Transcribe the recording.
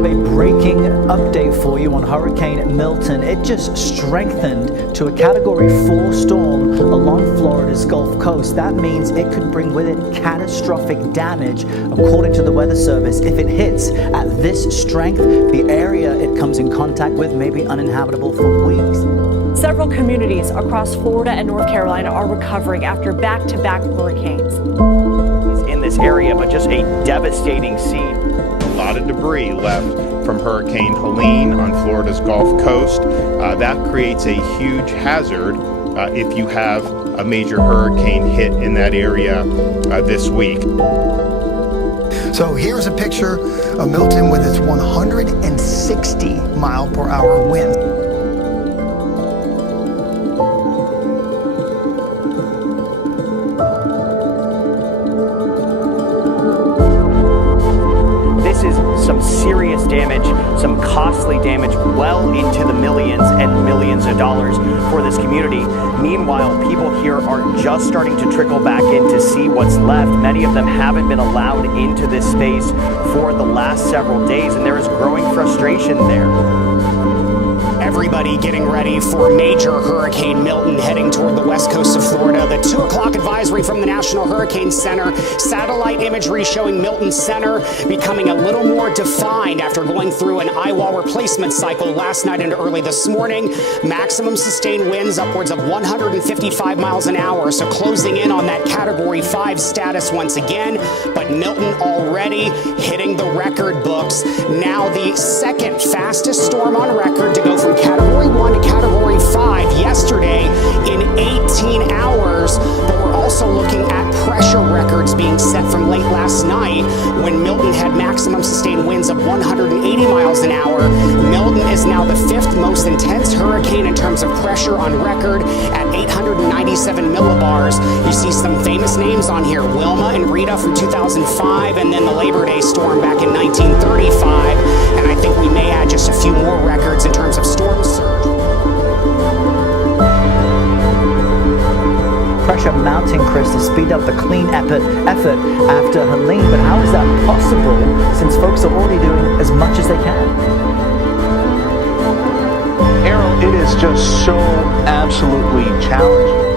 have a breaking update for you on Hurricane Milton. It just strengthened to a Category 4 storm along Florida's Gulf Coast. That means it could bring with it catastrophic damage, according to the Weather Service. If it hits at this strength, the area it comes in contact with may be uninhabitable for weeks. Several communities across Florida and North Carolina are recovering after back-to-back hurricanes. In this area, but just a devastating scene. A lot of debris left from Hurricane Helene on Florida's Gulf Coast. That creates a huge hazard if you have a major hurricane hit in that area this week. So here's a picture of Milton with its 160 mile per hour wind. Some serious damage, some costly damage, well into the millions and millions of dollars for this community. Meanwhile, people here are just starting to trickle back in to see what's left. Many of them haven't been allowed into this space for the last several days, and there is growing frustration there. Everybody getting ready for major Hurricane Milton heading toward the west coast of Florida. The 2 o'clock advisory from the National Hurricane Center. Satellite imagery showing Milton Center becoming a little more defined after going through an eye wall replacement cycle last night and early this morning. Maximum sustained winds upwards of 155 miles an hour, so closing in on that Category 5 status once again. But Milton already hitting the record books. Now the second fastest storm on record to go from Category 1 to Category 5 yesterday in 18 hours. But we're also looking at pressure records being set from late last night when Milton had maximum sustained winds of 180 miles an hour. Milton is now the 5th most intense hurricane in terms of pressure on record at 897 millibars. You see some famous names on here: Wilma and Rita from 2005, and then the Labor Day storm back in 1935. And I think we may add just a few more records in terms of storm surge. Pressure mounting, Chris, to speed up the clean effort after Helene. But how is that possible since folks are already doing as much as they can? Errol, it is just so absolutely challenging.